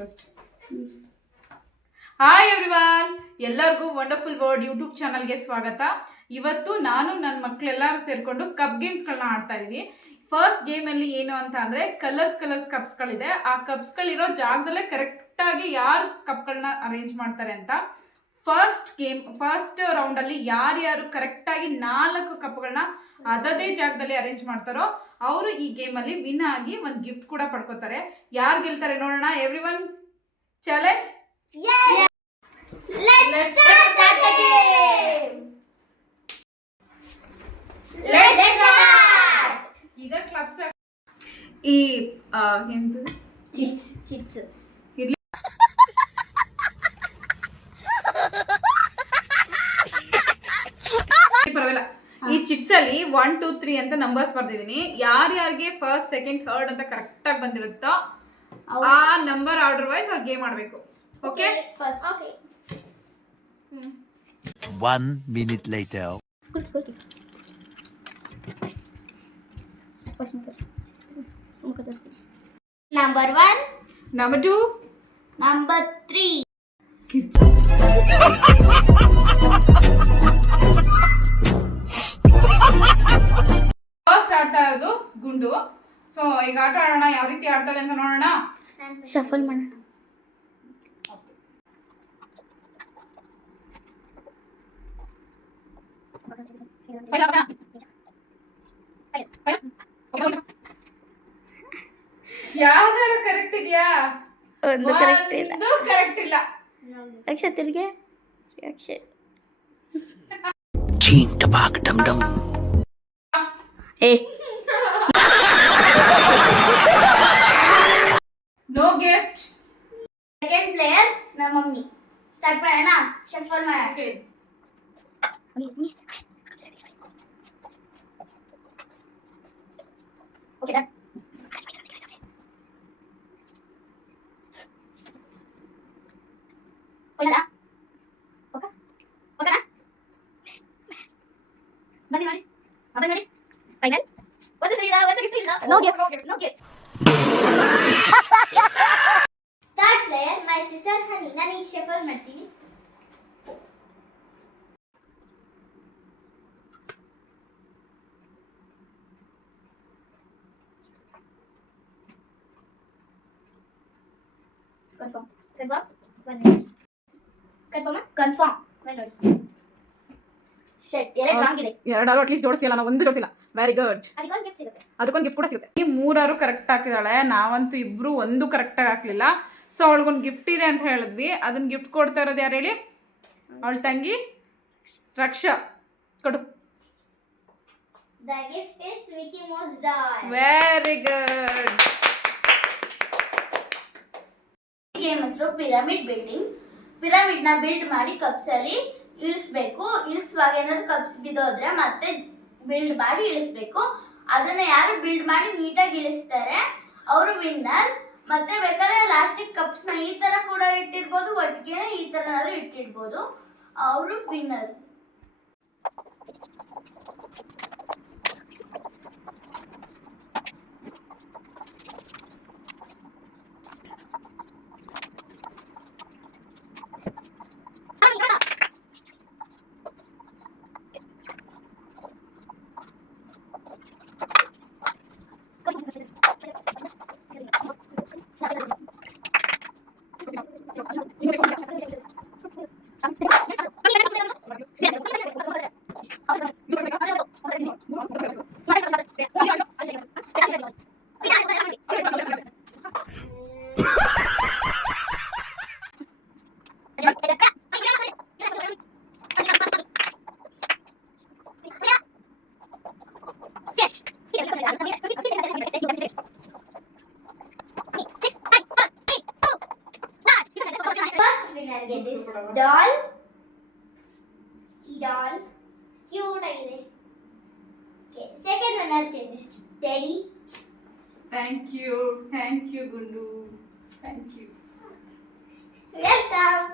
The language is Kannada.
ಫಸ್ಟ್ ಹಾಯ್ ಎವ್ರಿವನ್, ಎಲ್ಲರಿಗೂ ವಂಡರ್ಫುಲ್ ವರ್ಡ್ ಯೂಟ್ಯೂಬ್ ಚಾನಲ್ಗೆ ಸ್ವಾಗತ. ಇವತ್ತು ನಾನು ನನ್ನ ಮಕ್ಕಳೆಲ್ಲರೂ ಸೇರಿಕೊಂಡು ಕಪ್ ಗೇಮ್ಸ್ಗಳನ್ನ ಆಡ್ತಾ ಇದೀವಿ. ಫಸ್ಟ್ ಗೇಮಲ್ಲಿ ಏನು ಅಂತ ಅಂದರೆ ಕಲರ್ಸ್ ಕಪ್ಸ್ಗಳಿದೆ. ಆ ಕಪ್ಸ್ಗಳಿರೋ ಜಾಗದಲ್ಲೇ ಕರೆಕ್ಟಾಗಿ ಯಾರು ಕಪ್ಗಳನ್ನ ಅರೇಂಜ್ ಮಾಡ್ತಾರೆ ಅಂತ. ಫಸ್ಟ್ ರೌಂಡಲ್ಲಿ ಯಾರ್ಯಾರು ಕರೆಕ್ಟಾಗಿ 4 ಕಪ್ಗಳನ್ನ ಅದೇ ಜಾಗದಲ್ಲಿ ಅರೇಂಜ್ ಮಾಡ್ತಾರೋ ಅವರು ಈ ಗೇಮಲ್ಲಿ ವಿನ್ ಆಗಿ ಒಂದು ಗಿಫ್ಟ್ ಕೂಡ ಪಡ್ಕೋತಾರೆ. ಯಾರು ಗೆಲ್ತಾರೆ ನೋಡೋಣ. Everyone challenge. Let's start the game. Let's start. ಈಗ ಕ್ಲಬ್ಸ್ ಈ ಏನು ಚಿಟ್ಸ್ ಇರ್ಲಿ. ಪರವಾಗಿಲ್ಲ. ಈ ಚಿಟ್ಸ್ ಅಲ್ಲಿ 1 2 3 ಅಂತ ನಂಬರ್ಸ್ ಬರ್ದಿದ್ದೀನಿ. ಯಾರ್ಯಾರಿಗೆ ಫಸ್ಟ್ ಸೆಕೆಂಡ್ ಥರ್ಡ್ ಅಂತ ಕರೆಕ್ಟ್ ಆಗಿ ಬಂದಿರುತ್ತೋ ಆ ನಂಬರ್ ಆರ್ಡರ್ ವೈಸ್ ಅವ್ರು ಗೇಮ್ ಆಡಬೇಕು. Okay first okay 1 minute later. Number 1, Number 2, number 3. First ಆಡ್ತಾ ಇರೋದು ಗುಂಡು. ಸೊ ಈಗ ಆಟ ಆಡೋಣ. ಯಾವ ರೀತಿ ಆಡ್ತಾಳೆ ಅಂತ ನೋಡೋಣ. Shuffle ಮಾಡೋಣ. ಯಾವ್ದಾರು ಕರೆಕ್ಟ್ ಇದೆಯಾ? ಒಂದು ಕರೆಕ್ಟ್ ಇಲ್ಲ. ಕರೆಕ್ಟ್ ಇಲ್ಲ. ಅಕ್ಷತಿರ್ಗೆ ಅಕ್ಷರ Ching tabak dum dum. ಏ ನೋ ಗಿಫ್ಟ್. ಸೆಕೆಂಡ್ ಪ್ಲೇಯರ್ ನಮ್ಮ ಮಮ್ಮಿ. ಸ್ಟಾರ್ಟ್ ಮಾಡೋಣ. ಶಫಲ್ ಮಾಡೋಣ. Okay okay done. Final okay ಓಕೆನಾ? ಬನ್ನಿ ನೋಡಿ. ಆಮೇಲೆ ನೋಡಿ. ಫೈನಲ್. ಒಂದು ಸರಿ ಇಲ್ಲ, ಒಂದು ಗಿಫ್ಟ್ ಇಲ್ಲ. No gift. No gift. Third player my sister honey. ನಾನು ಈಗ ಶಫಲ್ ಮಾಡ್ತೀನಿ. Confirm. Confirm. One minute. Confirm. Confirm. One minute. Shit. ಎರಡು ರಾಂಗ್ ಇದೆ. ಎರಡಾರು ಅಟ್ಲೀಸ್ಟ್ ಜೋಡಿಸ್ತಿಲ್ಲ. ನಾವು ಒಂದು ಜೋಡಿಸಿಲ್ಲ. Very good. ಅದಕ್ಕೊಂದು ಗಿಫ್ಟ್ ಸಿಗುತ್ತೆ. ಅದಕ್ಕೊಂದು ಗಿಫ್ಟ್ ಕೂಡ ಸಿಗುತ್ತೆ. ಈ 3 ಕರೆಕ್ಟ್ ಹಾಕಿದಾಳೆ. ನಾವಂತೂ ಇಬ್ರು ಒಂದು ಕರೆಕ್ಟಾಗಿ ಹಾಕ್ಲಿಲ್ಲ. ಸೊ ಅವಳಿಗೊಂದು ಗಿಫ್ಟ್ ಇದೆ ಅಂತ ಹೇಳಿದ್ವಿ. ಅದನ್ನ ಗಿಫ್ಟ್ ಕೊಡ್ತಾ ಇರೋದು ಯಾರು ಹೇಳಿ? ಅವಳ ತಂಗಿ ರಕ್ಷಾ. ಕೊಡು. The gift is Mickey Mouse doll. Very good. Game ಹೆಸರು ಪಿರಮಿಡ್ ಬಿಲ್ಡಿಂಗ್. ಪಿರಮಿಡ್ ನ ಬಿಲ್ಡ್ ಮಾಡಿ ಕಪ್ಸ್ ಅಲ್ಲಿ ಇಳಿಸ್ಬೇಕು. ಇಳಿಸುವಾಗ ಏನಾದ್ರು ಕಪ್ಸ್ ಬಿದ್ದೋದ್ರೆ ಮತ್ತೆ ಬಿಲ್ಡ್ ಮಾಡಿ ಇಳಿಸ್ಬೇಕು. ಅದನ್ನ ಯಾರು ಬಿಲ್ಡ್ ಮಾಡಿ ನೀಟಾಗಿ ಇಳಿಸ್ತಾರೆ ಅವರು ವಿನ್ನರ್. ಮತ್ತೆ ಬೇಕಾದ್ರೆ ಲಾಸ್ಟಿಗೆ ಕಪ್ಸ್ ನ ಈ ತರ ಕೂಡ ಇಟ್ಟಿರ್ಬೋದು, ಒಟ್ಟಿಗೆ ಈ ತರ ಇಟ್ಟಿರ್ಬೋದು. ಅವರು ವಿನ್ನರ್. Get this doll. ಈ doll cute ಆಗಿದೆ. Okay, second winner get this teddy. Thank you Gundu. Thank you. Welcome.